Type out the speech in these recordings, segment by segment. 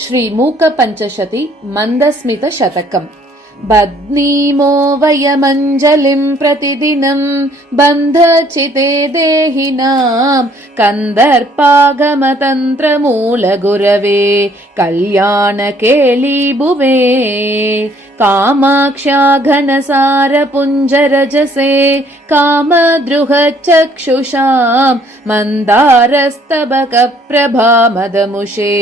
श्रीमूकपञ्चशती मन्दस्मितशतकम्। बध्नीमो वयमञ्जलिम् प्रतिदिनम् बन्धचिते देहिनाम् कन्दर्पागमतन्त्रमूलगुरवे कल्याणकेलीभुवे कामाक्ष्या घनसारपुञ्जरजसे कामद्रुहचक्षुषाम् मन्दारस्तबकप्रभामदमुषे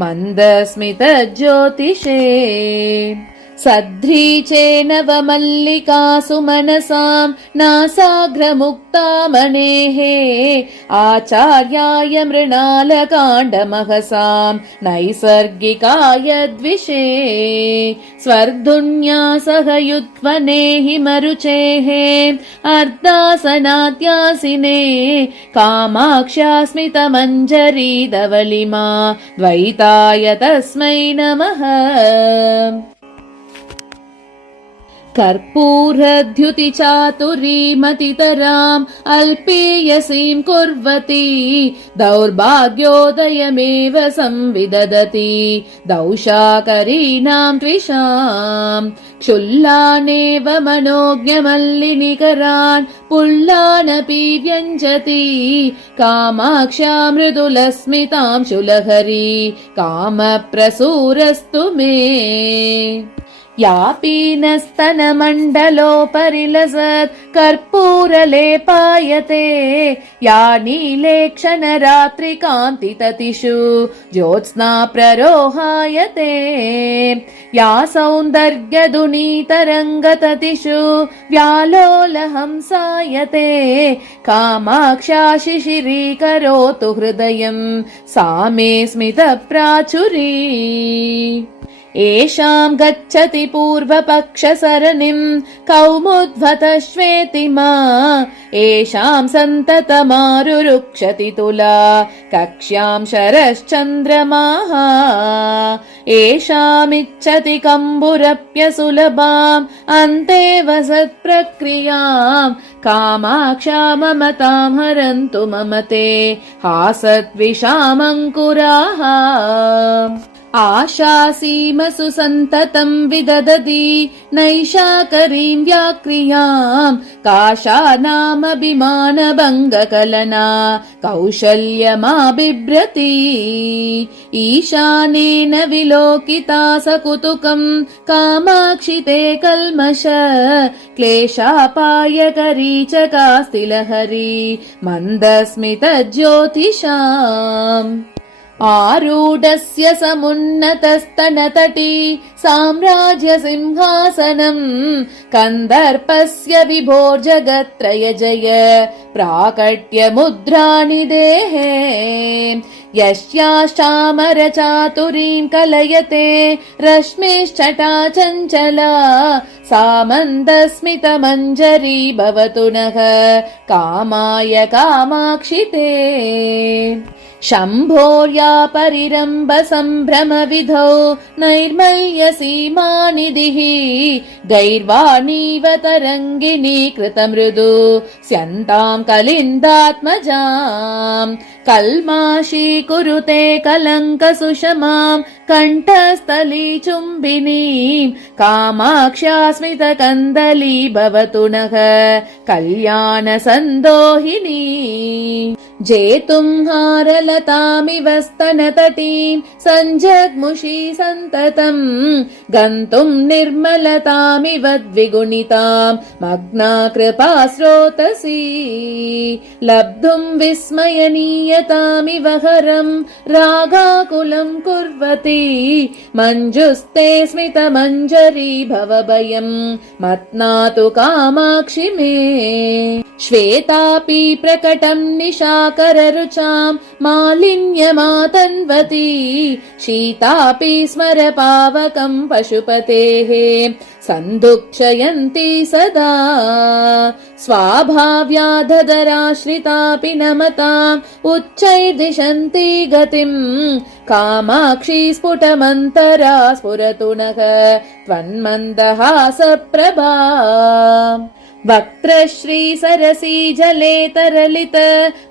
मन्दस्मितज्योतिषे सध्रीचे नवमल्लिकासु मनसाम् नासाग्रमुक्तामणेः आचार्याय मृणालकाण्डमहसाम् नैसर्गिकाय द्विषे स्वर्धुन्यासह युत्वनेहि मरुचेः अर्धासनात्यासिने कामाक्ष्यास्मितमञ्जरीधवलिमा द्वैताय तस्मै नमः। कर्पूरद्युतिचातुरीमतितराम् अल्पीयसीम् कुर्वती दौर्भाग्योदयमेव संविदधति दौशाकरीणाम् त्विषाम् क्षुल्लानेव मनोज्ञमल्लिनिकरान् पुल्लानपि व्यञ्जति कामाक्ष्या मृदुलस्मिताम् शुलहरी कामप्रसूरस्तु मे। यापीनस्तनमण्डलोपरिलसत् कर्पूरलेपायते या नीलेक्षणरात्रिकान्तिततिषु ज्योत्स्ना प्ररोहायते या सौन्दर्यदुनीतरङ्गततिषु व्यालोलहंसायते कामाक्ष्या शिशिरीकरोतु हृदयम् सा मे स्मितप्राचुरी। येषाम् गच्छति पूर्वपक्षसरणिम् कौमुद्भतश्वेतिमा येषाम् सन्ततमारुरुक्षति तुला कक्ष्याम् शरश्चन्द्रमाः येषामिच्छति कम्बुरप्यसुलभाम् अन्ते वसत्प्रक्रियाम् कामाक्ष्या ममताम् हरन्तु ममते हासद्विषामङ्कुराः। आशासीमसु सन्ततम् विदधति नैशाकरीम् व्याक्रियाम् काशानामभिमानभङ्गकलना कौशल्यमाबिभ्रति ईशानेन विलोकिता सकुतुकम् कामाक्षि ते कल्मष क्लेशापायकरी च कास्तिलहरी मन्दस्मितज्योतिषाम्। आरूढस्य समुन्नतस्तनतटी साम्राज्यसिंहासनम् कन्दर्पस्य विभोर्जगत्त्रयजय प्राकट्यमुद्रानिदेहे यस्याश्चामरचातुरीम् कलयते रश्मिश्चटा चञ्चला सा मन्दस्मितमञ्जरी भवतु नः कामाय कामाक्षि ते। शम्भोर्या परिरम्भ सम्भ्रमविधौ नैर्मल्यसीमानिधिः गैर्वाणीव तरङ्गिनी कृतमृदु स्यन्ताम् कलिन्दात्मजाम् कल्माशी कुरुते कलङ्कसुषमाम् कण्ठस्थली चुम्बिनीम् कामाक्ष्या स्मितकन्दली भवतु नः कल्याणसन्दोहिनी। जेतुम् हारलतामिव स्तनतटीम् सञ्जग्मुषी सन्ततम् गन्तुम् निर्मलतामिव द्विगुणिताम् मग्ना कृपा स्रोतसी लब्धुम् विस्मयनीयतामिव हरम् रागाकुलम् कुर्वती मञ्जुस्ते स्मितमञ्जरी भवभयम् मत्नातु कामाक्षि मे। श्वेतापि प्रकटम् निशाकररुचाम् मालिन्यमातन्वती शीतापि स्मरपावकम् पशुपतेः सन्दुक्षयन्ति सदा स्वाभाव्याधदराश्रितापि नमताम् उच्चैर्दिशन्ति गतिम् कामाक्षी स्फुटमन्तरा स्फुरतु नः त्वन्मन्दहासप्रभा। वक्त्रश्री सरसी जले तरलित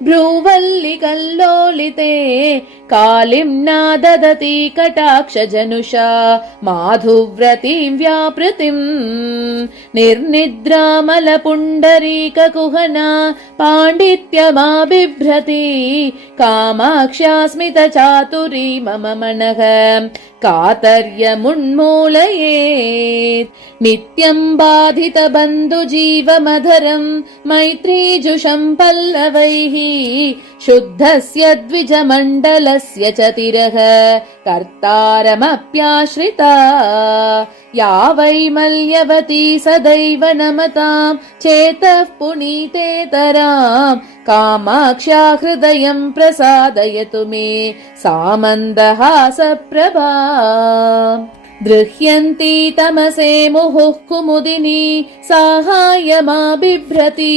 भ्रूवल्लिकल्लोलिते कालिम्ना ददति कटाक्षजनुषा माधुव्रतीं व्यापृतिम् निर्निद्रामलपुण्डरीककुहना पाण्डित्यमाबिभ्रति कामाक्ष्या स्मितचातुरी मम मनः कातर्यमुन्मूलयेत् नित्यं बाधितबन्धुजीवमधरं मैत्रीजुषं पल्लवैः शुद्धस्य द्विजमण्डलस्य च तिरः कर्तारमप्याश्रिता या वै मल्यवती सदैव नमतां चेतः पुनीतेतरां कामाक्ष्या हृदयं प्रसादयतु मे सा मन्दहासप्रभा दृह्यन्ती तमसे मुहुः कुमुदिनी साहाय्यमाबिभ्रति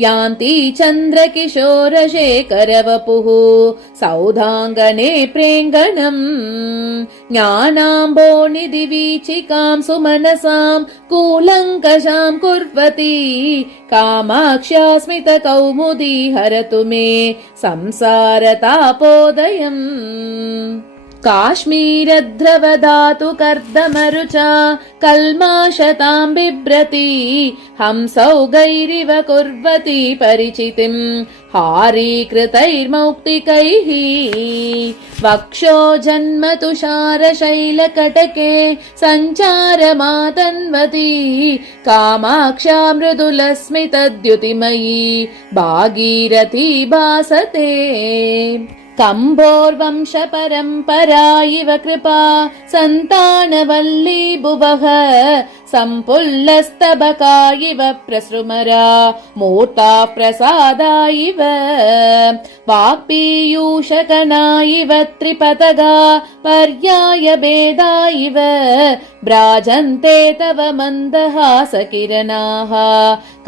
यान्ति चन्द्रकिशोरशेखरवपुः सौधाङ्गने प्रेङ्गणम् ज्ञानाम्भोनिधिवीचिकां सुमनसां कूलङ्कषां कुर्वती कामाक्ष्या स्मितकौमुदी हरतु मे संसारतापोदयम् काश्मीरध्रवधातु कर्दमरुचा कल्माशतां बिभ्रति हंसौगैरिव कुर्वती परिचितिं हारीकृतैर्मौक्तिकैः वक्षो जन्मतुषारशैलकटके सञ्चारमातन्वती कामाक्षा मृदुलस्मितद्युतिमयी भागीरथी भासते कम्बोर्वंशपरम्परा इव कृपा सन्तानवल्ली भुवः सम्पुल्लस्तबका इव प्रसृमरा मूर्ता प्रसादा इव वाक्पीयूषकना इव त्रिपतगा पर्यायभेदा इव भ्राजन्ते तव मन्दहासकिरणाः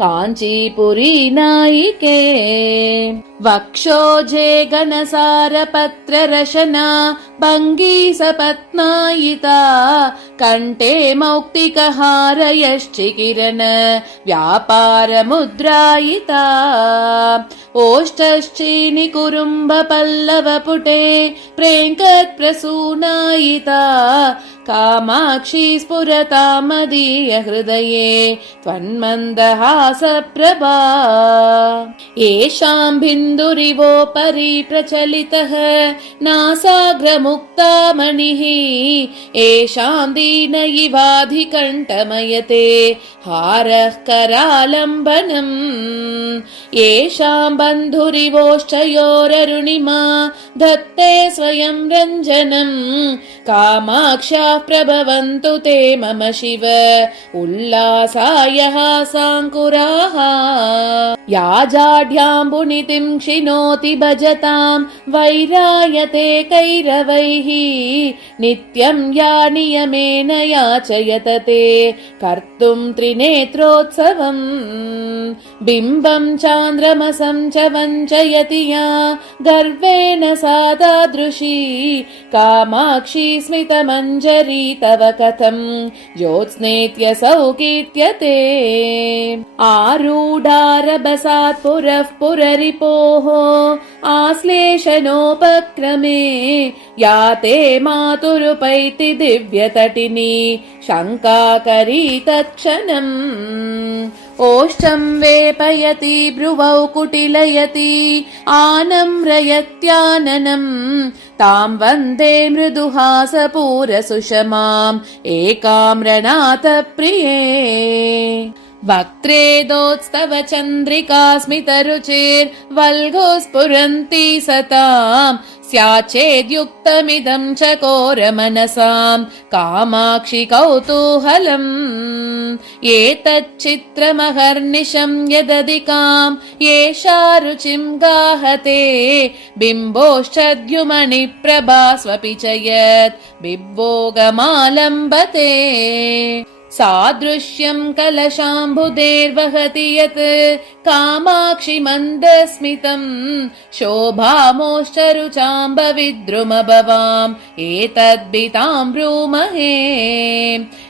काञ्चीपुरी नायिके वक्षोजे घनसारपत्ररशना भङ्गीसपत्नायिता कण्ठे मौक्तिकहारयश्चिकिरण व्यापारमुद्रायिता ओष्ठश्चीनिकुरुम्बपल्लवपुटे प्रेङ्कत्प्रसूनायिता कामाक्षी स्फुरता मदीय हृदये त्वन्मन्दहासप्रभा येषां बिन्दुरिवोपरि प्रचलितः नासाग्रमुक्ता मणिः येषां दीन इवाधिकण्ठमयते हारः करालम्बनम् येषां बन्धुरिवोश्चयोररुणिमा धत्ते स्वयं रञ्जनम् कामाक्षा प्रभवन्तु ते मम शिव उल्लासाय हासाङ्कुराः या जाढ्याम्बुनितिं क्षिणोति भजतां वैरायते कैरवैः नित्यं या नियमेन याचयत ते कर्तुं त्रिनेत्रोत्सवम् बिम्बं चान्द्रमसं च वञ्चयति या गर्वेण सा तादृशी कामाक्षी स्मितमञ्जरी तव कथं ज्योत्स्नेत्यसौ कीर्त्यते आरूढारभसात् पुरः पुररिपोः आश्लेषणोपक्रमे याते मातुरुपैति दिव्यतटिनी शङ्काकरी तत्क्षणम् ओष्ठं वेपयति भ्रुवौ कुटिलयति आनम्रयत्याननम् तां वन्दे मृदुहासपूरसुषमाम् एकाम्रनाथप्रिये वक्त्रेदोत्स्तव चन्द्रिका स्मितरुचिर्वल्गो स्फुरन्ति सताम् स्याच्चेद्युक्तमिदं चकोरमनसां कामाक्षि कौतूहलम् एतच्चित्रमहर्निशं यदधिकां येषा रुचिं गाहते बिम्बोश्चद्युमणिप्रभा स्वपि च यत् बिम्बोगमालम्बते सादृश्यं कलशाम्बुदेर्वहति यत् कामाक्षि मन्दस्मितं शोभामोश्चरुचाम्बविद्रुमभवाम् एतद्भितां ब्रूमहे।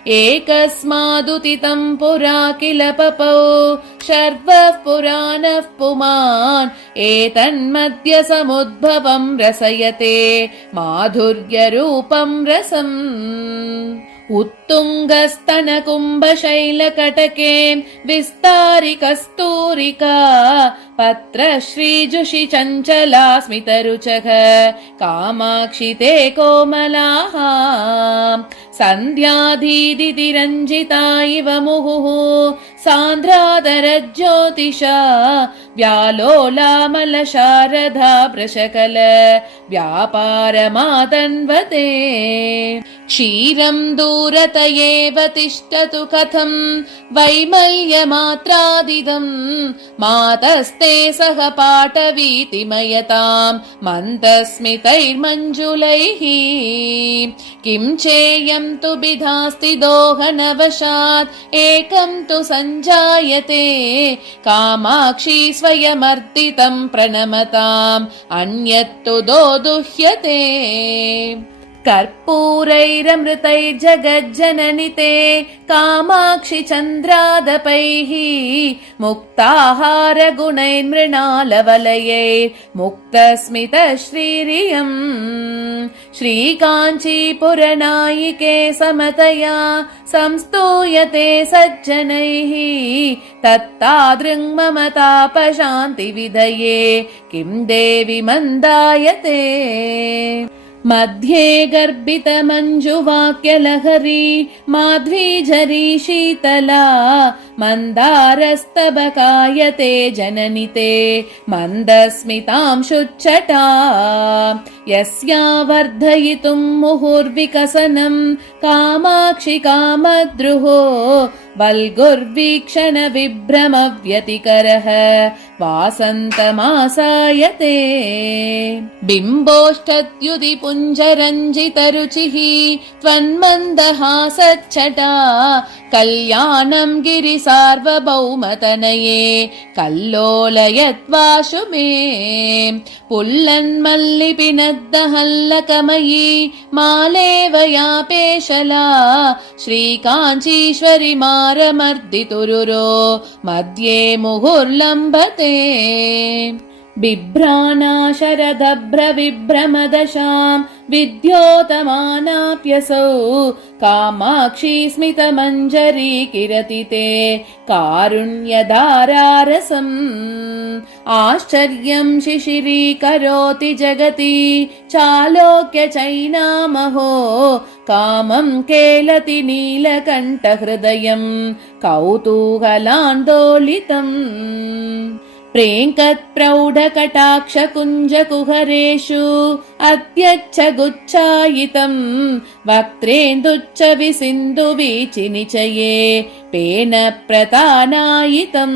एकस्मादुदितं पुरा किल पपौ शर्वः पुराणः पुमान् एतन्मध्य समुद्भवं रसयते माधुर्यरूपं रसम्। उत्तुङ्गस्तनकुम्भशैलकटके विस्तारि कस्तूरिका पत्रश्रीजुषि चञ्चला स्मितरुचः कामाक्षि ते कोमलाः। सन्ध्याधीदितिरञ्जिता इव मुहुः सान्द्रादरज्योतिषा व्यालोलामलशारदा वृषकल व्यापारमातन्वते। क्षीरं दूरत एव तिष्ठतु कथं वैमल्यमात्रादिदम् मातस्ते सह पाटवीतिमयतां मन्दस्मितैर्मञ्जुलैः। किं चेयं तु बिधास्ति दोहनवशात् एकं तु सञ्जायते कामाक्षी स्वयमर्दितं प्रणमताम् अन्यत्तु दोदुह्यते। कर्पूरैरमृतैर्जगज्जननि ते कामाक्षि चन्द्रादपैः मुक्ताहारगुणैर्मृणालवलयैर्मुक्तस्मितश्रीरियम्। श्रीकाञ्चीपुरनायिके समतया संस्तूयते सज्जनैः तत्तादृङ्ममतापशान्तिविधये किं देवि मन्दायते। मध्ये गर्भितमञ्जुवाक्यलहरी माध्वीझरी शीतला मन्दारस्तबकायते जननि ते मन्दस्मितांशुच्छटा। यस्या वर्धयितुं मुहुर्विकसनं कामाक्षि कामद्रुहो वल्गुर्वीक्षण विभ्रमव्यतिकरः वासन्तमासायते। बिम्बोष्ठद्युति पुञ्जरञ्जितरुचिः त्वन्मन्दहासच्छटा कल्याणं गिरिसार्वभौमतनये कल्लोलयत्वाशु मे। पुल्लन्मल्लिपिनद्दहल्लकमयी मालेवयापेशला श्रीकाञ्चीश्वरि मारमर्दितुरुरो मध्ये मुहुर्लम्भते। बिभ्राणा शरदभ्रविभ्रमदशां विद्योतमानाप्यसौ कामाक्षी स्मितमञ्जरी किरति ते कारुण्यधारारसम्। आश्चर्यं शिशिरीकरोति जगति चालोक्य चैनामहो कामं केलति नीलकण्ठहृदयं कौतूहलान्दोलितम्। प्रेङ्कत्प्रौढकटाक्षकुञ्जकुहरेषु अत्यच्छ गुच्छायितं वक्त्रेन्दुच्च विसिन्धुवीचिनिचये पेन प्रतानायितं।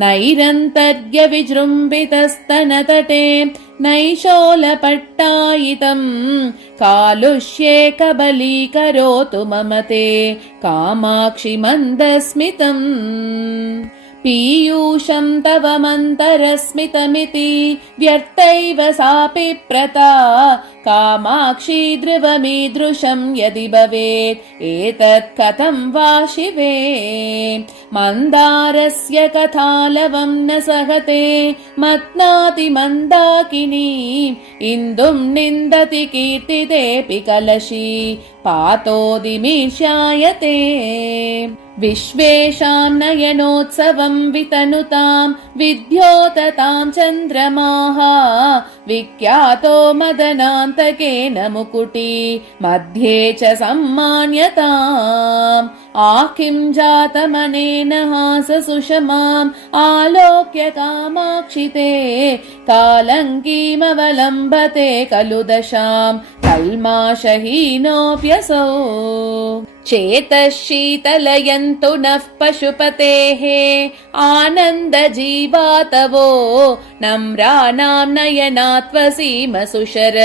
नैरन्तर्य विजृम्भितस्तनतटे नैशोलपट्टायितं कालुष्ये कबलीकरोतु मम ते कामाक्षि मन्दस्मितम्। पीयूषं तव मन्तरस्मितमिति व्यर्थैव सापि प्रता कामाक्षी ध्रुवमीदृशं यदि भवेत् एतत् कथं वा शिवे। मन्दारस्य कथालवं न सहते मत्नाति मन्दाकिनी इन्दुं निन्दति कीर्तितेऽपि कलशी पातोदिमीर्ष्यायते। विश्वेषां नयनोत्सवं वितनुतां विद्योततां चन्द्रमाः विख्यातो मदनान्तकेन मुकुटी मध्ये च सम्मान्यताम्। आकिं जातमनेन हाससुषमाम् आलोक्य कामाक्षि ते कालङ्कीमवलम्बते खलु दशां कल्माषहीनोऽप्यसौ। चेतः शीतलयन्तु नः पशुपतेः आनन्दजीवातवो नम्राणां नयनात्वसीमसुशर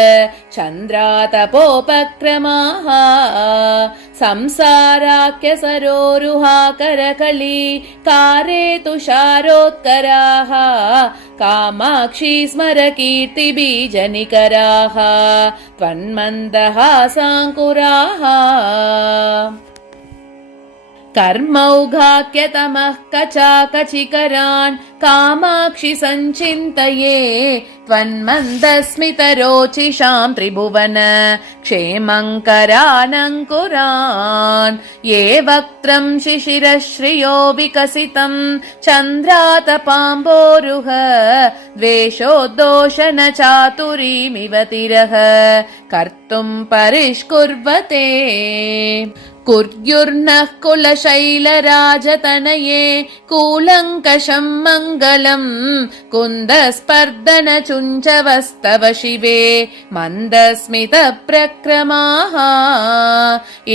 चन्द्रातपोपक्रमाः संसाराख्यसरोरुहाकरकली कारे तुषारोत्कराः कामाक्षी स्मरकीर्तिबीजनिकराः त्वन्मन्दहासाङ्कुराः कर्मौघाख्यतमः कचाकचिकरान् कामाक्षि सञ्चिन्तये त्वन्मन्दस्मितरोचिषां त्रिभुवन क्षेमङ्करानङ्कुरान् ये वक्त्रं शिशिरश्रियो विकसितं चन्द्रातपाम्बोरुह द्वेषोद्दोषन चातुरीमिव तिरः कर्तुं परिष्कुर्वते कुर्युर्नः कुलशैलराजतनये कूलङ्कषं मङ्गलम् कुन्दस्पर्दनचुञ्चवस्तव शिवे मन्दस्मितप्रक्रमाः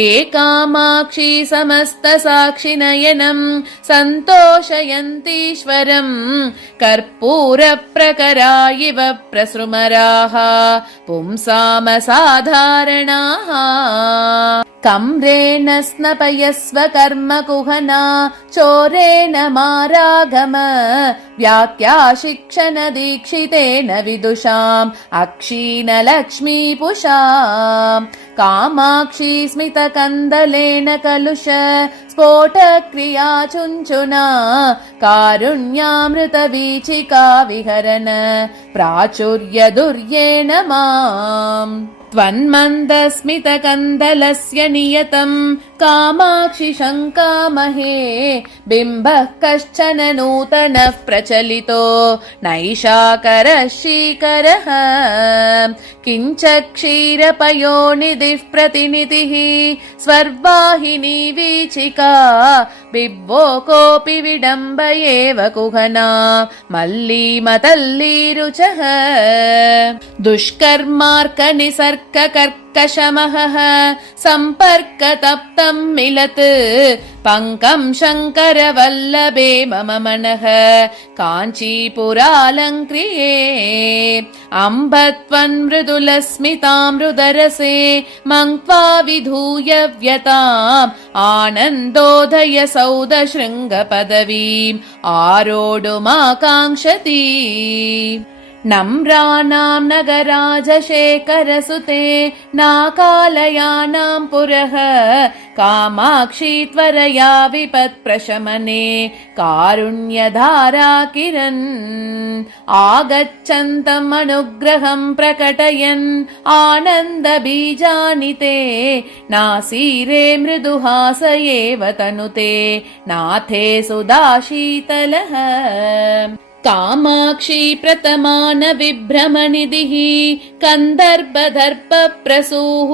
एकामाक्षी समस्तसाक्षिनयनं सन्तोषयन्तीश्वरं कर्पूरप्रकरा इव प्रसृमराः पुंसामसाधारणाः कम्रेण स्नपयस्व कर्मकुहना चोरेण मारागम व्यात्याशिक्षण दीक्षितेन विदुषाम् अक्षीणलक्ष्मीपुषाम् कामाक्षी स्मितकन्दलेन कलुष स्फोटक्रिया चुञ्चुना कारुण्यामृतवीचिका विहरन प्राचुर्यदुर्येण माम् त्वन्मन्दस्मितकन्दलस्य नियतं कामाक्षि शङ्कामहे बिम्बः कश्चन नूतनः प्रचलितो नैषाकरः शीकरः किञ्च क्षीरपयोनिधिः प्रतिनिधिः स्वर्वाहिनी वीचिका बिभ्वो कोऽपि विडम्ब एव कुहना मल्लीमतल्लीरुचः दुष्कर्मार्कनिसर्ककर्कशमहः सम्पर्कतप्तं मिलत् पङ्कं शङ्करवल्लभे मम मनः काञ्चीपुरालङ्क्रिये अम्ब त्वन्मृदुलस्मितामृदरसे मङ्क्त्वा विधूय व्यताम् आनन्दोदय सौदशृङ्गपदवीम् आरोढुमाकाङ्क्षति नम्राणां नगराजशेखरसुते नाकालयानां पुरः कामाक्षी त्वरया विपत्प्रशमने कारुण्यधारा किरन् आगच्छन्तम् अनुग्रहं प्रकटयन् आनन्दबीजानिते नासीरे मृदुहास एव तनुते नाथे सुधाशीतलः कामाक्षी प्रतमान विभ्रमनिधिः कन्दर्पदर्पप्रसूः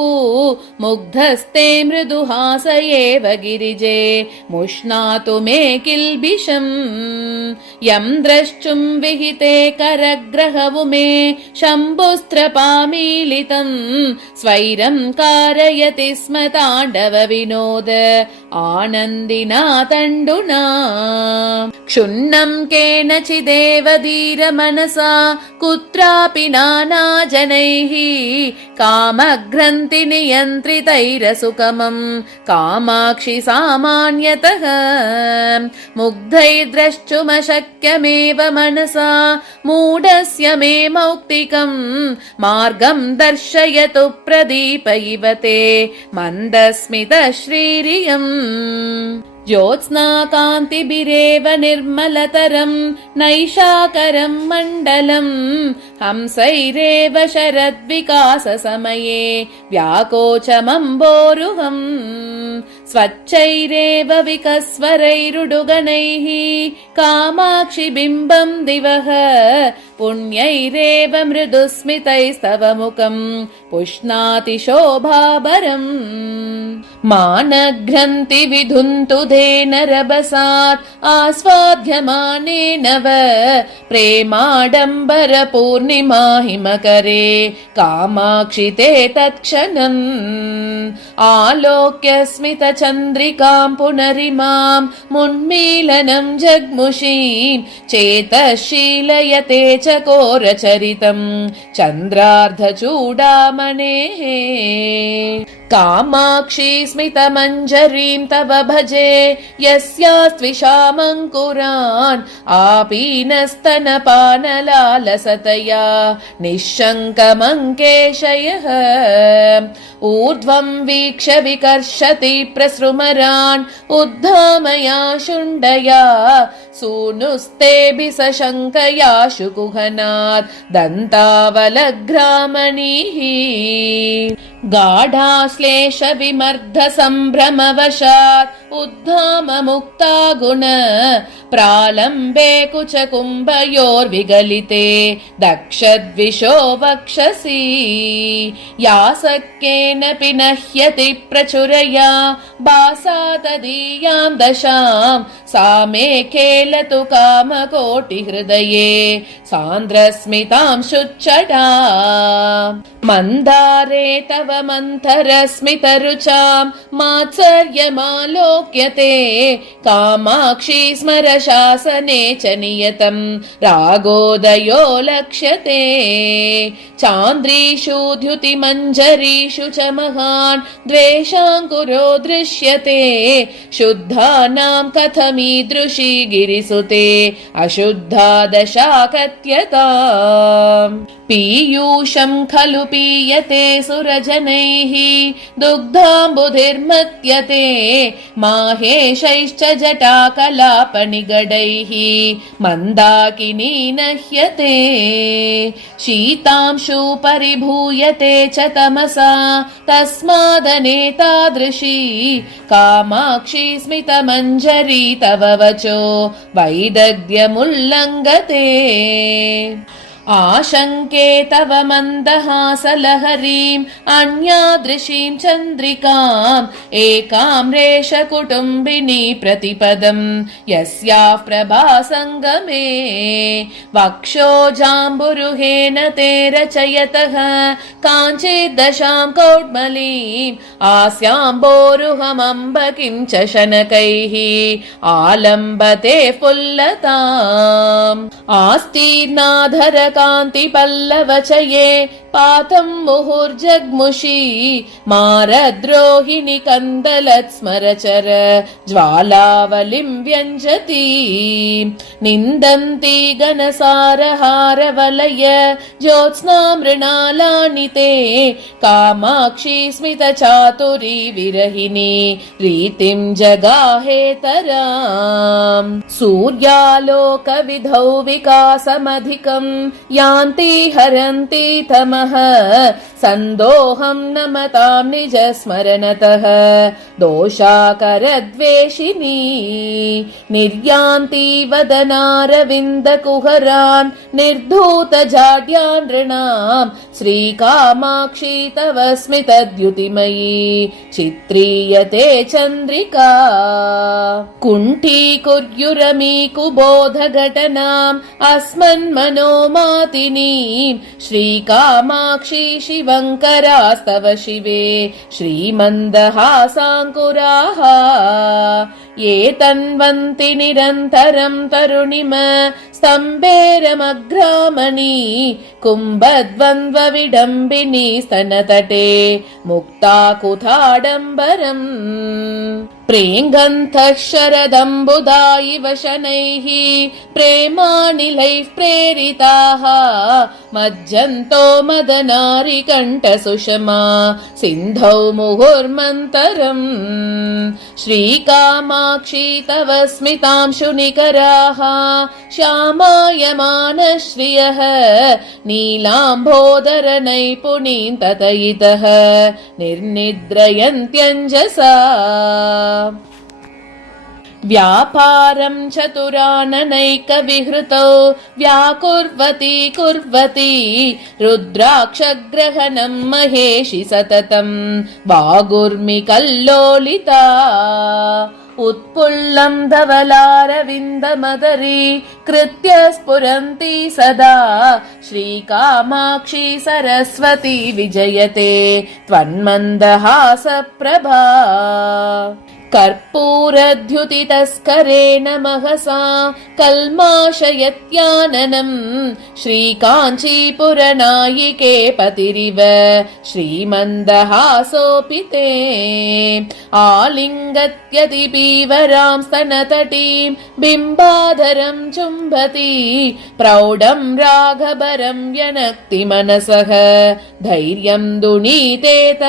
मुग्धस्ते मृदुहास एव गिरिजे मुष्णातु मे किल्बिषम् यं द्रष्टुं विहिते करग्रहवुमे शम्भुस्त्रपामीलितं स्वैरं कारयति स्म ताण्डव विनोद आनन्दिना तण्डुना क्षुण्णं केनचिदेव धीरमनसा कुत्रापि नानाजनैः कामग्रन्थि नियन्त्रितैरसुकमं कामाक्षि सामान्यतः मुग्धैर्द्रष्टुमशक्यमेव मनसा मूढस्य मे मौक्तिकं मार्गं दर्शयतु प्रदीप इव ते मन्दस्मितश्रीरियम् ज्योत्स्नाकान्तिभिरेव निर्मलतरं नैषाकरं मण्डलम् हंसैरेव शरद्विकाससमये व्याकोचमम्बोरुहम् स्वच्छैरेव विकस्वरैरुडुगणैः कामाक्षि बिम्बं दिवः पुण्यैरेव मृदुस्मितैस्तव मुखम् पुष्णाति शोभाबरम् मानग्रन्थि विधुन्तु नरबसात् आस्वाद्यमानेन व प्रेमाडम्बर पूर्णिमा हिमकरे कामाक्षि ते तत्क्षणम् आलोक्य स्मित चन्द्रिकाम् पुनरिमाम् मुन्मीलनम् जग्मुषीम् चेतशीलयते चकोरचरितम् चन्द्रार्धचूडामणेः कामाक्षी स्मितमञ्जरीम् तव भजे यस्यास्त्विषामङ्कुरान् आपीनस्तनपानलालसतया निःशङ्कमङ्केशयः ऊर्ध्वम् वीक्ष्य विकर्षति प्रसृमरान् उद्धामया शुण्डया सूनुस्तेऽभि सशङ्कया शुकुहनात् दन्तावलग्रामणीः गाढाश्लेष विमर्ध सम्भ्रमवशात् उद्धाम मुक्ता गुण प्रालम्बे कुचकुम्भयोर्विगलिते दक्षद्विषो वक्षसि यासक्येन पिनह्यति प्रचुरया बासा तदीयाम् दशाम् सा मे खेलतु कामकोटिहृदये सान्द्रस्मिताम् शुच्चडा मन्दारे तव मन्थरस्मितरुचाम् मात्सर्यमालोक्यते कामाक्षी स्मर शासने च नियतम् रागोदयो लक्ष्यते चान्द्रीषु द्युतिमञ्जरीषु च महान् द्वेषाङ्कुरो दृश्यते शुद्धानाम् कथमीदृशी गिरिसुते अशुद्धा दशा कथ्यताम् पीयूषम् खलु पीयते सुरजनैः दुग्धाम्बुधिर्मथ्यते माहेशैश्च जटाकलापनिगडैः मन्दाकिनी नह्यते शीतांशु परिभूयते च तमसा तस्मादनेतादृशी कामाक्षी स्मितमञ्जरी तव वचो वैदग्ध्यमुल्लङ्घते आशङ्के तव मन्दहासलहरीम् अन्यादृशीम् चन्द्रिकाम् एकाम् रेषकुटुम्बिनी प्रतिपदम् यस्याः प्रभासङ्गमे वक्षोजाम्बुरुहेन ते रचयतः काञ्चिद्दशाम् कौड्मलीम् आस्याम्बोरुहमम्ब किं च शनकैः आलम्बते फुल्लताम् आस्तीर्णाधर कान्ति पल्लवचये पातम् मुहुर्जग्मुषी मारद्रोहिणि कन्दलत्स्मरचर ज्वालावलिम् व्यञ्जति निन्दन्ति घनसारहारवलय ज्योत्स्नामृणालानि ते कामाक्षी स्मितचातुरी विरहिणी रीतिम् जगाहेतराम् सूर्यालोकविधौ विकासमधिकम् यान्ति हरन्ति तमः सन्दोहम् नमताम् निज स्मरणतः दोषाकरद्वेषिणी निर्यान्ति वदनारविन्दकुहरान् निर्धूतजाड्यान् नृणाम् श्रीकामाक्षी तव स्मितद्युतिमयी चित्रीयते चन्द्रिका कुण्ठीकुर्युरमी कुबोधघटनाम् अस्मन्मनोमातिनीम् श्रीकामाक्षी शिवङ्करास्तव शिवे श्रीमन्दहासाङ्कुराः ये तन्वन्ति निरन्तरम् तरुणिम स्तम्भेरमघ्रामणि कुम्भद्वन्द्वविडम्बिनी स्तनतटे मुक्ताकुथाडम्बरम् प्रेङ्गन्तः शरदम्बुदा इव शनैः प्रेमानिलैः प्रेरिताः मज्जन्तो मदनारिकण्ठसुषमा सिन्धौ मुहुर्मन्तरम् श्रीकामाक्षी तव स्मितांशुनिकराः श्यामायमानश्रियः नीलाम्भोदर नैपुणीं ततयितः निर्निद्रयन्त्यञ्जसा व्यापारं चतुराननैकविहृतौ व्याकुर्वती कुर्वती रुद्राक्षग्रहणं महेशि सततं वागुर्मिकल्लोलिता उत्पुल्लं धवलारविन्दमदरी कृत्य स्फुरन्ति सदा श्रीकामाक्षी सरस्वती विजयते त्वन्मन्दहासप्रभा कर्पूरद्युतितस्करेण महसा कल्माशयत्याननम् श्रीकाञ्चीपुरनायिके पतिरिव श्रीमन्दहासोऽपि ते आलिङ्गत्यतिपीवरां स्तनतटीं बिम्बाधरं चुम्बति प्रौढं राघवरं व्यनक्ति मनसः धैर्यं दुनीतेतराम्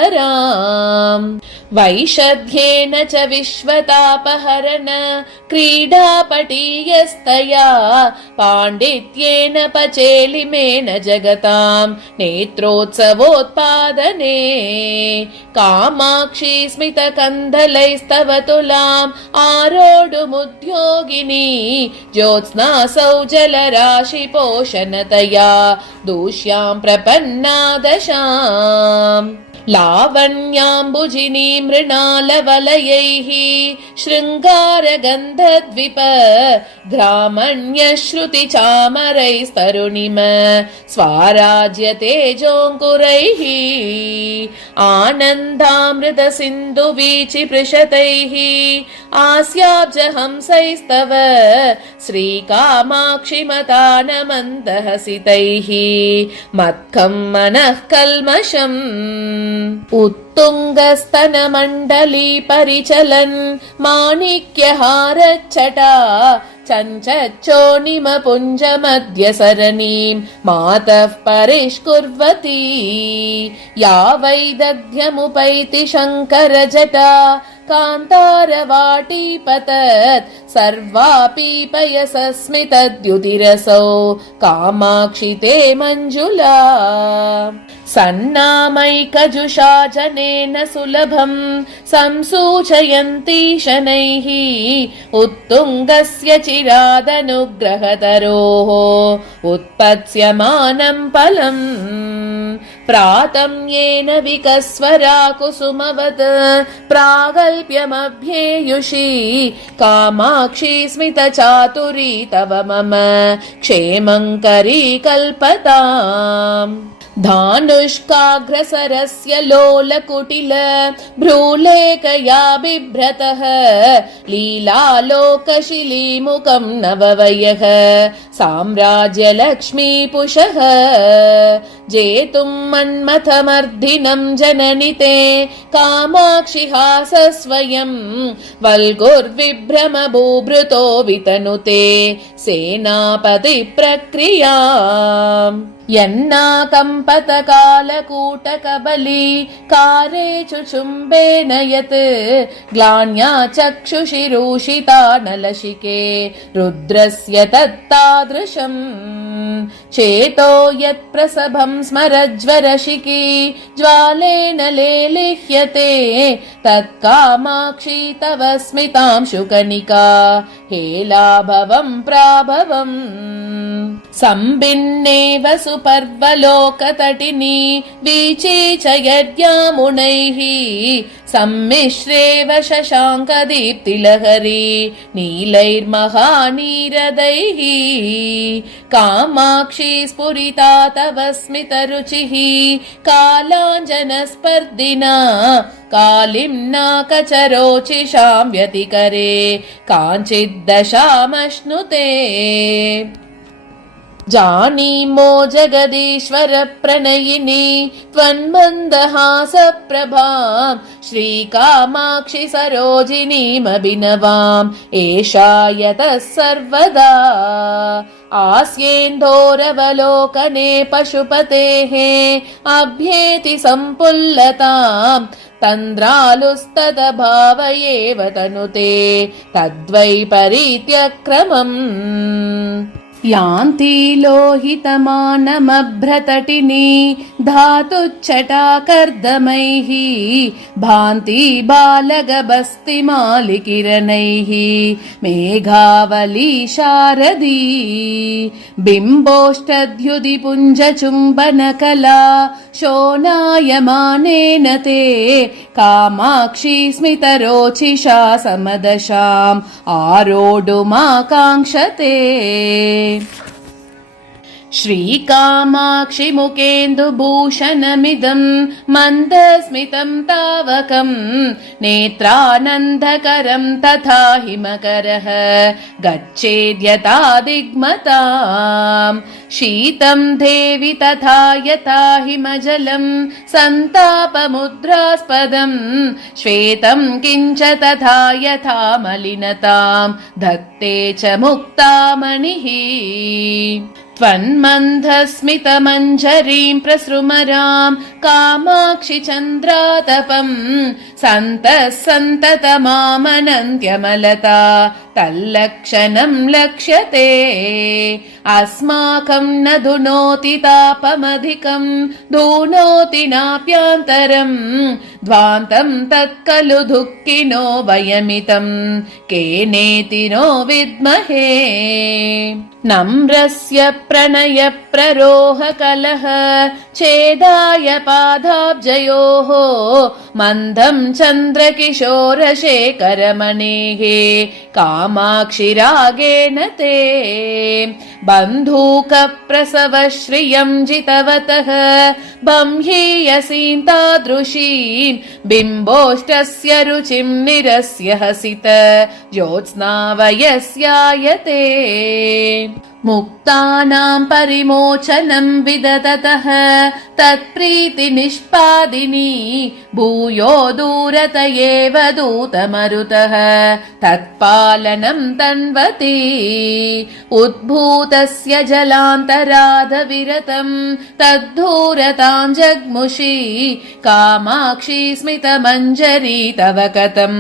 वैषध्येन च विश्वतापहरण क्रीडापटीयस्तया पाण्डित्येन पचेलिमेन जगतां नेत्रोत्सवोत्पादने कामाक्षी स्मितकन्दलैस्तव तुलाम् आरोढुमुद्योगिनी ज्योत्स्नासौ जलराशिपोषणतया दूष्यां प्रपन्ना दशाम् लावण्याम्बुजिनी मृणालवलयैः शृङ्गारगन्धद्विप ग्रामण्यश्रुतिचामरैस्तरुणिम स्वाराज्यतेजोऽङ्कुरैः आनन्दामृतसिन्धुवीचिपृशतैः आस्याब्जहंसैस्तव श्रीकामाक्षि मतानमन्दहसितैः मत्कं मनः कल्मषम् उत्तुङ्गस्तनमण्डली परिचलन् माणिक्यहारच्छटा चञ्चच्चोनिमपुञ्जमध्य सरणीं मातः परिष्कुर्वती या वैदग्ध्यमुपैति शङ्करजटा कान्तारवाटीपतत् सर्वापि पयसस्मितद्युतिरसौ कामाक्षि ते मञ्जुला सन्नामैकजुषा जनेन सुलभं संसूचयन्ती शनैः उत्तुङ्गस्य चिरादनुग्रहतरोः उत्पत्स्यमानं फलम् प्रातं येन विकस्वरा कुसुमवत् प्रागल्प्यमभ्येयुषी कामाक्षी स्मितचातुरी तव मम क्षेमङ्करी कल्पताम् धानुष्काग्रसरस्य लोलकुटिल भ्रूलेखया बिभ्रतः लीलालोकशिलीमुखं नववयः साम्राज्यलक्ष्मीपुषः जेतुं मन्मथमर्दिनं जननि ते कामाक्षि हासस्वयं वल्गुर्विभ्रमभूभृतो वितनुते सेनापतिप्रक्रियाम् यन्नाकम्पतकालकूटकबली कारे चुचुम्बेन यत् ग्लान्या चक्षुषिरूषितानलशिके रुद्रस्य तत्तादृशम् चेतो यत्प्रसभं स्मरज्वरशिकी ज्वालेन लेलिह्यते तत्कामाक्षी तव स्मितांशुकनिका हेलाभवं प्राभवम् सम्भिन्नेव सुपर्वलोकतटिनी वीची च यद्यामुनैः सम्मिश्रेव शशाङ्कदीप्तिलहरी नीलैर्महानीरदैः कामाक्षी स्फुरिता तव स्मितरुचिः कालाञ्जनस्पर्धिना कालिम्ना कचरोचिषां व्यतिकरे काञ्चिद्दशामश्नुते जानीमो जगदीश्वर प्रणयिनी त्वन्मन्दहासप्रभां श्रीकामाक्षि सरोजिनीमभिनवाम् एषा यतः सर्वदा आस्येन्दोरवलोकने पशुपतेः अभ्येति सम्पुल्लतां तन्द्रालुस्तदभावयेव तनुते तद्वै परित्यक्रमम् यान्ति लोहितमानमभ्रतटिनी धातुच्छटाकर्दमैः भान्ति बालगबस्तिमालिकिरणैः मेघावली शारदी बिम्बोष्टद्युदिपुञ्जचुम्बनकला शोनायमानेन ते कामाक्षी स्मितरोचिषा समदशाम् आरोढुमाकाङ्क्षते श्रीकामाक्षि मुखेन्दुभूषणमिदं मन्दस्मितं तावकं नेत्रानन्दकरं तथा हिमकरः गच्छेद्यथा दिग्मताम् शीतं देवि तथा यथा हिमजलं सन्तापमुद्रास्पदं श्वेतं किञ्च तथा यथा मलिनतां धत्ते च मुक्तामणिः त्वन्मन्दस्मितमञ्जरीं प्रसृमरां कामाक्षि चन्द्रातपं सन्तः सन्ततमामनन्त्यमलता तल्लक्षणं लक्ष्यते अस्माकं न धुनोति तापमधिकं धुनोति नाप्यान्तरं ध्वान्तं तत्खलु दुःखिनो वयमितं केनेति नो विद्महे नम्रस्य प्रणय प्ररोह कलह छेदाय पादाब्जयोः मन्दं चन्द्रकिशोरशेखरमणेः कामाक्षि रागेण ते बन्धूकप्रसवश्रियं जितवतः बंहीयसीं तादृशीं बिम्बोष्टस्य रुचिं निरस्य हसित ज्योत्स्नावयस्यायते मुक्तानां परिमोचनं विदततः तत्प्रीतिनिष्पादिनी भूयो दूरत एव दूतमरुतः तत्पालनं तन्वती उद्भूतस्य जलान्तरादविरतं तद्धूरतां जग्मुषी कामाक्षी स्मितमञ्जरी तव कथं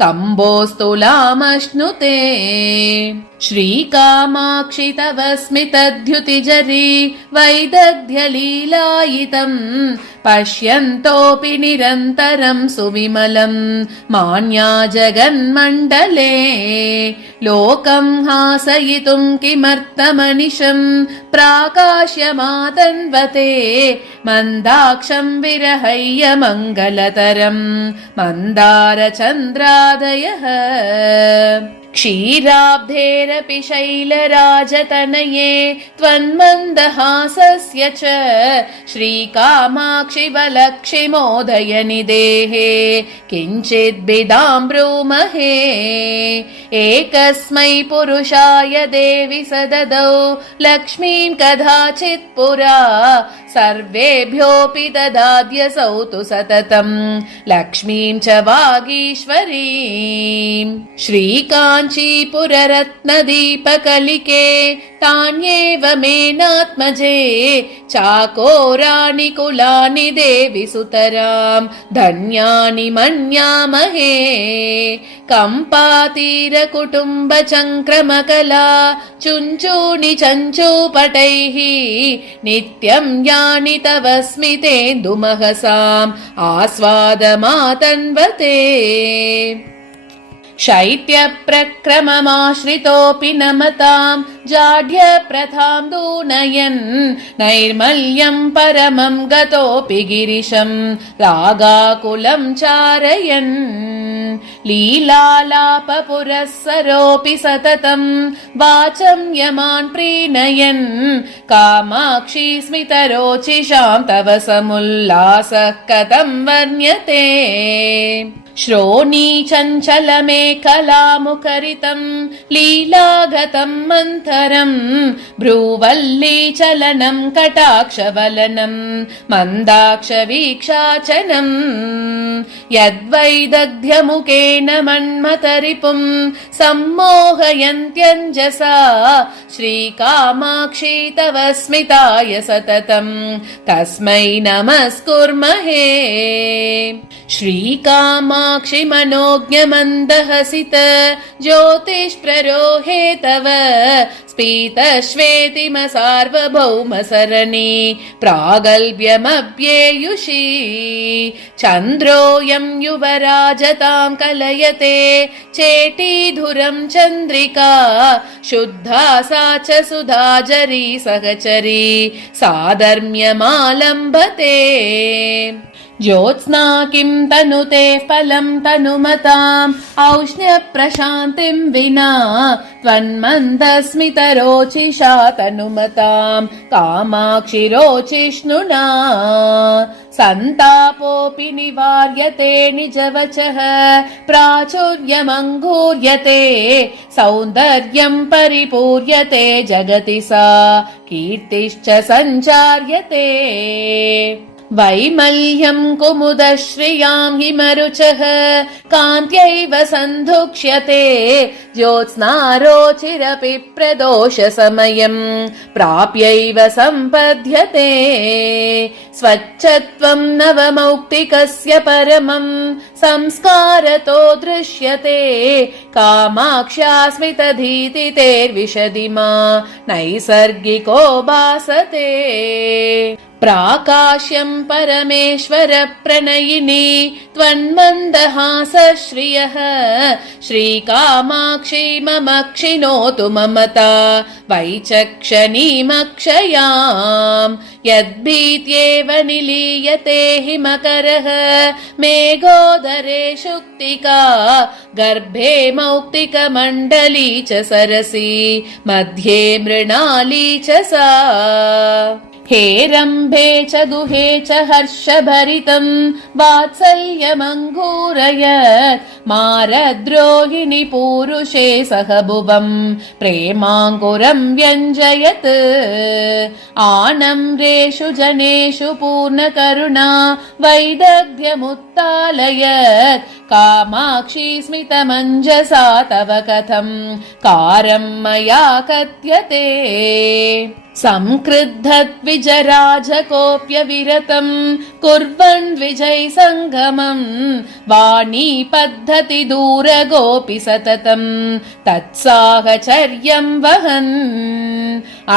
कम्बोस्तुलामश्नुते श्रीकामाक्षि तव स्मितद्युतिजरी वैदग्ध्यलीलायितं पश्यन्तोऽपि निरन्तरं सुविमलं मान्या जगन्मण्डले लोकं हासयितुं किमर्थमनिशं प्राकाश्यमातन्वते मन्दाक्षं विरहय्य मङ्गलतरं मन्दारचन्द्रादयः क्षीराब्धेरपि शैलराजतनये त्वन्मन्दहासस्य च श्रीकामाक्षि बलक्षिमोदयनि देहे किञ्चिद्बिदां ब्रूमहे एकस्मै पुरुषाय देवि सददौ लक्ष्मीं कदाचित् पुरा सर्वेभ्योऽपि ददाद्यसौ तु सततं लक्ष्मीं च वागीश्वरीं श्रीकाञ्चीपुररत्नदीपकलिके तान्येव मेनात्मजे चाकोराणि कुलानि देवि सुतरां धन्यानि मन्यामहे कम्पातीरकुटुम्बचङ्क्रमकला चुञ्चूणि चञ्चूपटैः नित्यं यानि तव स्मितेन्दुमहसाम् आस्वादमातन्वते शैत्यप्रक्रममाश्रितोऽपि नमतां जाढ्यप्रथां दूनयन् नैर्मल्यं परमं गतोऽपि गिरिशं रागाकुलं चारयन् लीलालापपुरःसरोऽपि सततं वाचं यमान् प्रीणयन् कामाक्षी स्मितरोचिषां तव समुल्लासः कथं वर्ण्यते श्रोणी चञ्चलमेखलामुखरितं लीलागतं मन्थरं भ्रूवल्लीचलनं कटाक्षवलनं मन्दाक्षवीक्षाचनं यद्वैदग्ध्यमुखेन मन्मथरिपुं सम्मोहयन्त्यञ्जसा श्रीकामाक्षी तव स्मिताय सततं तस्मै नमस्कुर्महे श्रीकामाक्षि मनोज्ञमन्दहसित ज्योतिष्प्ररोहे तव स्फीतश्वेतिम सार्वभौमसरणी प्रागल्भ्यमप्येयुषी चन्द्रोऽयं युवराजतां कलयते चेटीधुरं चन्द्रिका शुद्धा सा च सुधाजरी सहचरी साधर्म्यमालम्बते ज्योत्स्ना किं तनुते फलं तनुमताम् औष्ण्यप्रशान्तिं विना त्वन्मन्दस्मितरोचिषा तनुमताम् कामाक्षि रोचिष्णुना सन्तापोऽपि निवार्यते निजवचः प्राचुर्यमङ्गूर्यते सौन्दर्यं परिपूर्यते जगति सा कीर्तिश्च सञ्चार्यते वैमल्यं कुमुदश्रियां हिमरुचः कान्त्यैव सन्धुक्ष्यते ज्योत्स्नारोचिरपि प्रदोषसमयं प्राप्यैव सम्पद्यते स्वच्छत्वं नवमौक्तिकस्य परमं संस्कारतो दृश्यते कामाक्ष्या स्मितधीतितेर्विशदिमा नैसर्गिको भासते प्राकाश्यं परमेश्वर प्रणयिनी त्वन्मन्दहासश्रियः श्रीकामाक्षी मम क्षिणोतु ममता वैचक्षणीमक्षयाम् यद्भीत्येव निलीयते हिमकरः मेघोदरे शुक्तिका गर्भे मौक्तिकमण्डली च सरसी मध्ये मृणाली च सा हेरम्भे च दुहे च हर्षभरितं वात्सल्यमङ्गूरयत् मारद्रोहिणि पूरुषे सह भुवं प्रेमाङ्कुरं व्यञ्जयत् आनम्रेषु जनेषु पूर्णकरुणा वैदग्ध्यमुत्तालयत् कामाक्षी स्मितमञ्जसा तव कथं कारं मया कथ्यते संक्रुद्धद्विजराजकोऽप्यविरतं कुर्वन् द्विजै सङ्गमम् वाणी पद्धति दूरगोऽपि सततं तत्साहचर्यं वहन्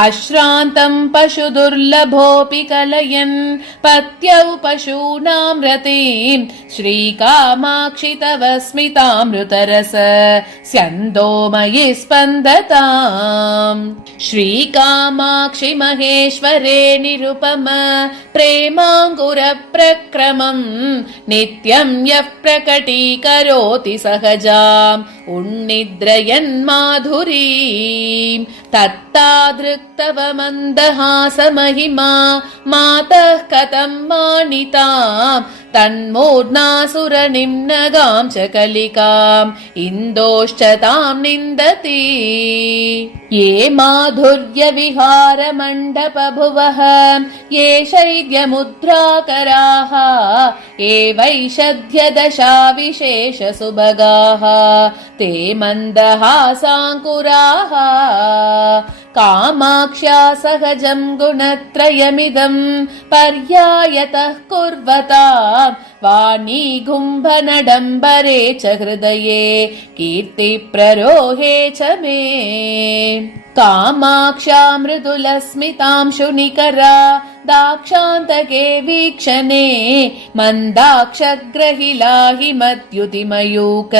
अश्रान्तं पशुदुर्लभोऽपि कलयन् पत्यौ पशूनां रतिं श्रीकामाक्षि तव स्मितामृतरस स्यन्दोमयि स्पन्दताम् श्रीकामाक्षि महेश्वरे निरुपम प्रेमाङ्कुरप्रक्रमम् नित्यं यः प्रकटीकरोति सहजाम् उन्निद्रयन्माधुरीम् तत्तादृक्तव मन्दहासमहिमा मातः कथं मानिताम् तन्मूर्ध्नासुरनिम्नगां च कलिकाम् इन्दोश्च तां निन्दति ये माधुर्यविहारमण्डपभुवः ये शैद्यमुद्राकराः ये वैशद्यदशाविशेषसुभगाः ते मन्दहासाङ्कुराः कामाक्ष्या सहजं गुणत्रयमिदं पर्यायतः कुर्वताम् वाणी गुम्भनडम्बरे च हृदये कीर्तिप्ररोहे च मे कामाक्षा मृदुलस्मितांशुनिकरा दाक्षान्तके वीक्षणे मन्दाक्षग्रहिला हिमद्युतिमयूक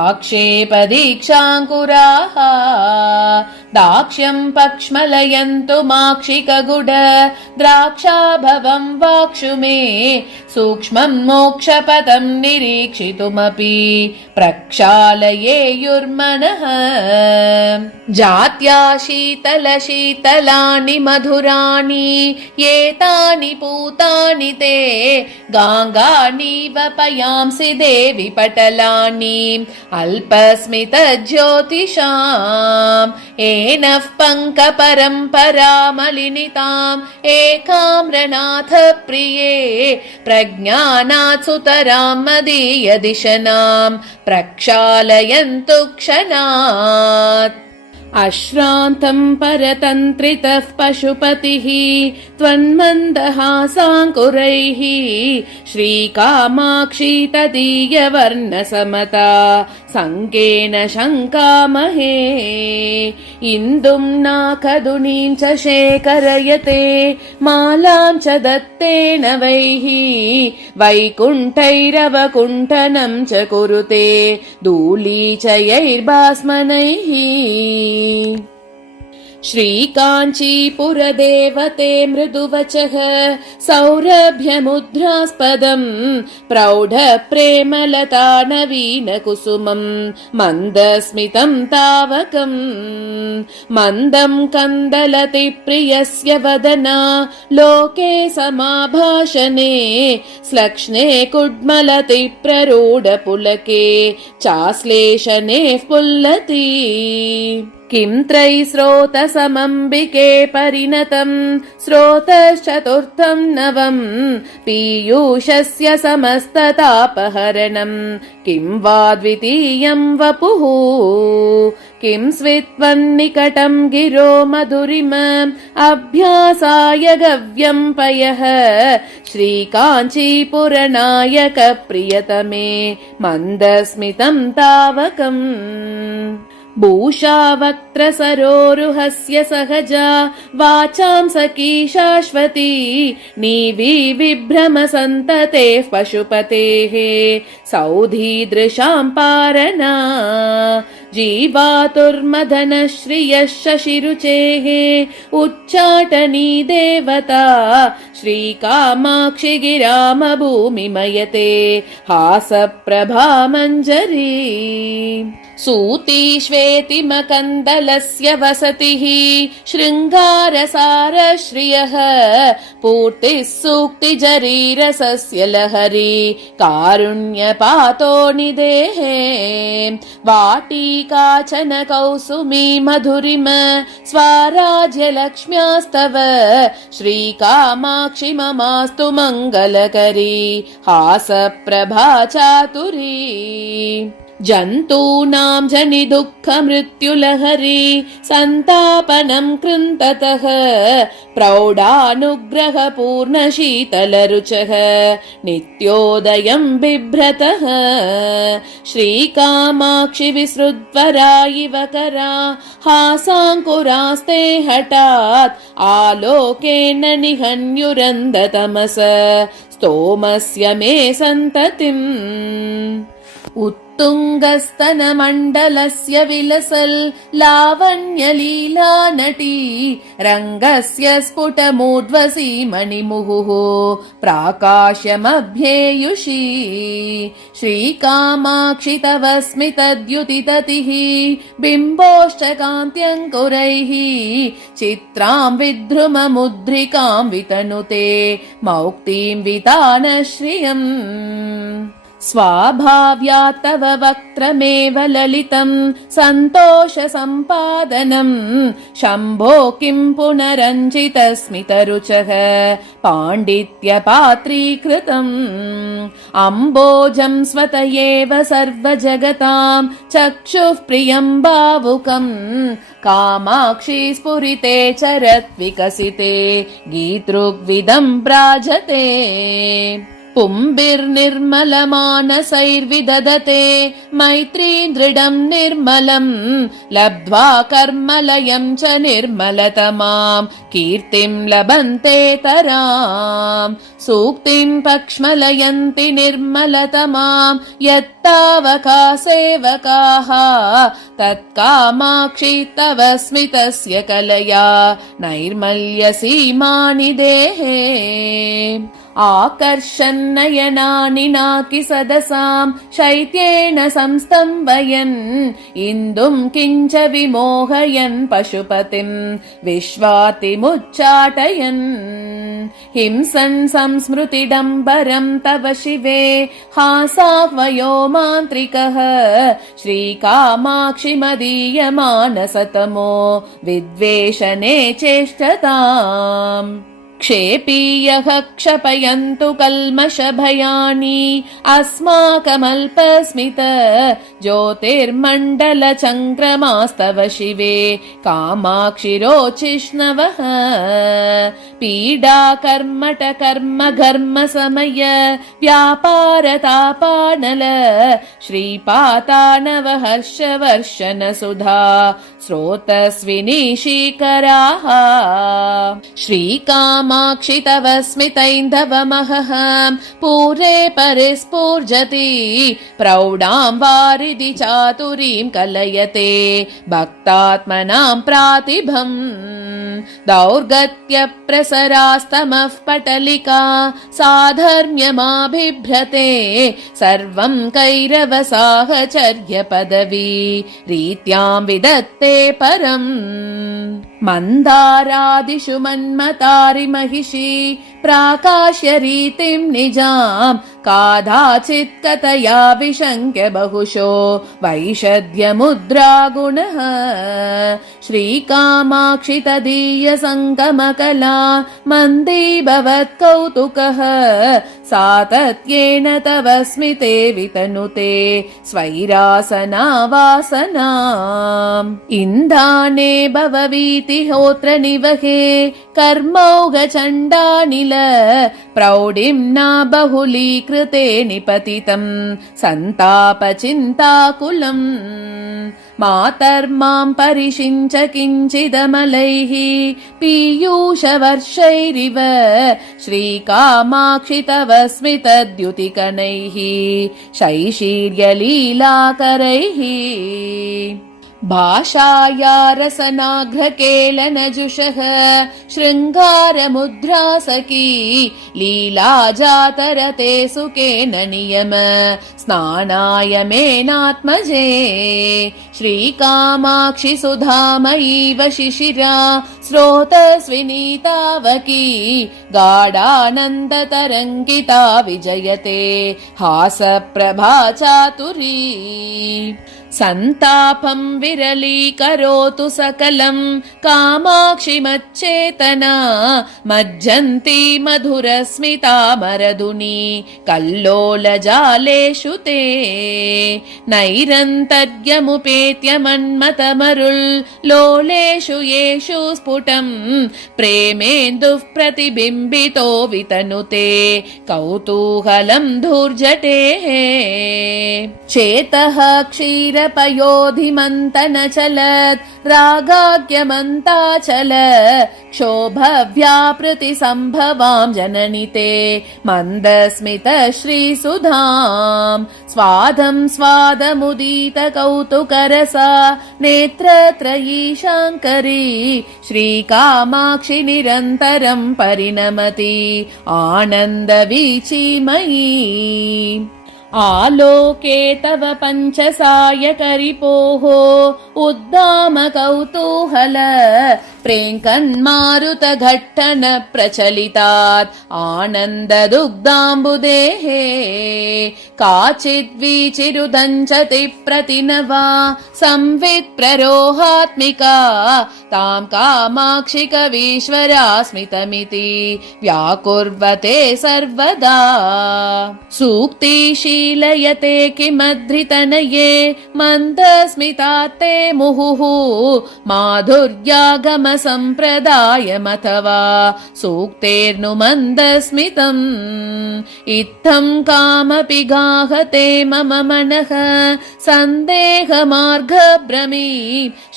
आक्षेपदीक्षाङ्कुराः दाक्ष्यं पक्ष्मलयन्तु माक्षिकगुड द्राक्षाभवं वाक्षु मे सूक्ष्मं मोक्षपदं निरीक्षितुमपि प्रक्षालयेयुर्मनः जात्या शीतलशीतलानि मधुराणि एतानि पूतानि ते गाङ्गानीव पयांसि देवि पटलानि अल्पस्मितज्योतिषाम् एनः पङ्कपरम्परामलिनिताम् एकाम्रनाथ प्रिये प्रज्ञानात् सुतरां मदीयदिशनाम् प्रक्षालयन्तु क्षणात् अश्रान्तं परतन्त्रितः पशुपतिः त्वन्मन्दहासाङ्कुरैः श्रीकामाक्षी तदीयवर्णसमता सङ्केन शङ्कामहे इन्दुं नाकदुनीं च शेखरयते मालां च दत्तेन वैः वैकुण्ठैरवकुण्ठनं च कुरुते धूलीचयैर्भास्मनैः श्रीकाञ्चीपुरदेवते मृदुवचः सौरभ्यमुद्रास्पदम् प्रौढप्रेमलता नवीनकुसुमम् मन्दस्मितम् तावकम् मन्दम् कन्दलतिप्रियस्य वदना लोके समाभाषणे श्लक्ष्णे कुड्मलतिप्ररूढपुलके चाश्लेषणे पुल्लति किं त्रैस्रोतसमम्बिके परिणतम् स्रोतश्चतुर्थम् नवम् पीयूषस्य समस्ततापहरणम् किं वा द्वितीयम् वपुः किं स्वित्वन्निकटम् गिरो मधुरिम अभ्यासाय गव्यम् पयः श्रीकाञ्चीपुरनायक प्रियतमे मन्दस्मितम् तावकम् भूषा वक्त्रसरोरुहस्य सहजा वाचां सखी शाश्वती नीवी विभ्रमसन्ततेः पशुपतेः सौधीदृशां पारना जीवातुर्मदनश्रियः शशिरुचेः उच्चाटनी देवता श्रीकामाक्षि गिरामभूमिमयते हासप्रभामञ्जरी सूती श्वेतिमकन्दलस्य वसतिः शृङ्गारसारश्रियः पूर्तिः सूक्तिजरीरसस्य लहरी कारुण्यपातो निदेहे वाटिकाचन कौसुमी मधुरिम स्वाराज्यलक्ष्म्यास्तव श्रीकामाक्षि ममास्तु मङ्गलकरी हासप्रभा चातुरी जन्तूनां जनिदुःखमृत्युलहरी सन्तापनं कृन्ततः प्रौढानुग्रहपूर्णशीतलरुचः नित्योदयं बिभ्रतः श्रीकामाक्षि विसृद्वरा इव करा हासाङ्कुरास्ते हठात् आलोकेन निहन्युरन्धतमस स्तोमस्य मे सन्ततिम् उत्तुङ्गस्तनमण्डलस्य विलसल् लावण्यलीला नटी रङ्गस्य स्फुटमूर्ध्वसी मणिमुहुः प्राकाश्यमभ्येयुषी श्रीकामाक्षि तव स्मितद्युतिततिः बिम्बोष्टकान्त्यङ्कुरैः चित्रां विद्रुममुद्रिकां वितनुते मौक्तिं वितानश्रियम् स्वाभाव्यात् तव वक्त्रमेव ललितम् सन्तोषसम्पादनम् शम्भो किं पुनरञ्जितस्मितरुचः पाण्डित्यपात्रीकृतम् अम्बोजं स्वतयेव सर्वजगतां चक्षुः प्रियं भावुकम् कामाक्षि स्फुरिते चरत्विकसिते गीतृग्विदं भ्राजते पुंभिर्निर्मलमानसैर्विदधते मैत्रीं दृढं निर्मलम् लब्ध्वा कर्मलयं च निर्मलतमां कीर्तिं लभन्ते तराम् सूक्तिं पक्ष्मलयन्ति निर्मलतमां यत्तावका सेवकाः तत्कामाक्षि तव स्मितस्य कलया नैर्मल्यसीमानि देहे आकर्षन्नयनानि नाकि सदसां शैत्येन संस्तम्भयन् इन्दुं किञ्च विमोहयन् पशुपतिं विश्वातिमुच्चाटयन् हिंसन् संस्मृतिडम्बरं तव शिवे हासाह्वयो मान्त्रिकः श्रीकामाक्षि मदीयमानसतमो विद्वेषणे चेष्टताम् क्षेपीयः क्षपयन्तु कल्मषभयानि अस्माकमल्पस्मित ज्योतिर्मण्डलचङ्क्रमास्तव शिवे कामाक्षि रोचिष्णवः पीडा कर्मट कर्म घर्म समय व्यापारतापानल श्रीपातानव हर्ष वर्षन सुधा स्रोतस्विनी शीकराः श्रीकामाक्षि तव स्मितैन्धवमहः पूरे परिस्फूर्जति प्रौढां वारिधि चातुरीं कलयते भक्तात्मनां प्रातिभम् दौर्गत्य प्रसरास्तमः पटलिका साधर्म्यमाभिभ्रते सर्वं कैरव साहचर्य पदवी रीत्यां विदत्ते परम् मन्दारादिषु मन्मतारि महिषी प्राकाश्य रीतिं निजां कादाचित् कथया विशङ्क्य बहुशो वैषद्यमुद्रा गुणः श्रीकामाक्षि तदीय सङ्गमकला मन्दीभवत् कौतुकः सातत्येन तव स्मिते वितनुते स्वैरासना वासनाम् इन्दाने भववीति होत्र निवहे कर्मौघ चण्डानिल प्रौढिम्ना बहुलीकृते निपतितम् सन्ताप चिन्ताकुलम् मातर्मां परिषिञ्च किञ्चिदमलैः पीयूषवर्षैरिव श्रीकामाक्षि तव स्मितद्युतिकणैः शैशीर्यलीलाकरैः भाषाया रसनाघ्रकेलनजुषः शृङ्गारमुद्रासकी लीला जातरते सुकेन नियम स्नानाय मेनात्मजे श्रीकामाक्षि सुधामयीव शिशिरा स्रोतस्विनीतावकी गाढानन्दतरङ्गिता विजयते हासप्रभा चातुरी सन्तापं विरलीकरोतु सकलं कामाक्षि मच्चेतना मज्जन्ती मधुरस्मितामरधुनी कल्लोलजालेषु ते नैरन्तर्यमुपेत्य मन्मथमरुल् लोलेषु येषु स्फुटं प्रेमेन्दुः प्रतिबिम्बितो वितनुते कौतूहलं धूर्जटेः चेतः क्षीरपयोधिमन्तन चलत् रागाग्यमन्ताचल क्षोभव्यापृति सम्भवां जननिते मन्दस्मित श्रीसुधां स्वादं स्वादमुदीत कौतुकरसा नेत्रत्रयी शाङ्करी श्रीकामाक्षि निरन्तरं परिणमति आनन्दवीचिमयी आलोके तव पञ्चसायकरिपोः उद्दाम कौतूहल प्रेङ्कन्मारुत घट्टन प्रचलितात् आनन्ददुग्धाम्बुदेः काचिद्वीचिरुदञ्चति प्रतिनवा संवित् प्ररोहात्मिका तां कामाक्षि कवीश्वरा स्मितमिति व्याकुर्वते सर्वदा सूक्तिशीलयते किमधृतनये मन्दस्मितात्ते मुहुः माधुर्यागम सम्प्रदायमथवा सूक्तेर्नु मन्दस्मितम् इत्थं कामपि गाहते मम मनः सन्देहमार्गभ्रमी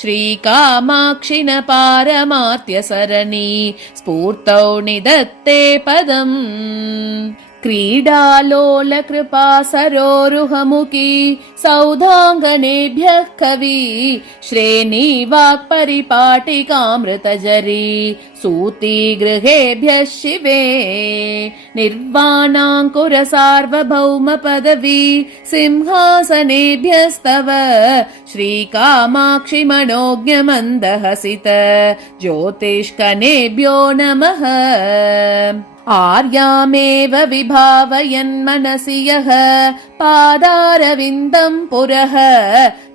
श्रीकामाक्षि न पारमार्त्य सरणि स्फूर्तौ निदत्ते पदम् क्रीडालोल कृपा सरोरुहमुखी सौधाङ्गनेभ्यः कवि श्रेणी वाक्परिपाटिकामृतजरी सूती गृहेभ्यः शिवे निर्वाणाङ्कुर सार्वभौम पदवी सिंहासनेभ्यस्तव श्रीकामाक्षि मनोज्ञमन्दहसित ज्योतिष्कनेभ्यो नमः आर्यामेव विभावयन् मनसि यः पादारविन्दम् पुरः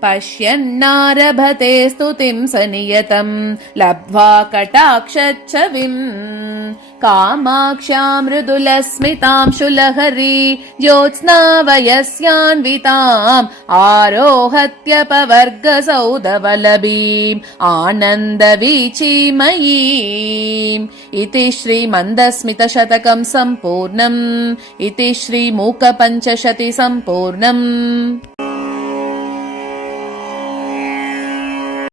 पश्यन्नारभते स्तुतिं स नियतम् लब्ध्वा कटाक्षच्छविम् कामाक्ष्यां मृदुलस्मितां शुलहरी ज्योत्स्ना वयस्यान्विताम् आरोहत्यपवर्गसौधवलभीम् आनन्दवीचीमयीम्। इति श्रीमन्दस्मितशतकं सम्पूर्णम्। इति श्रीमूकपञ्चशती सम्पूर्णम्।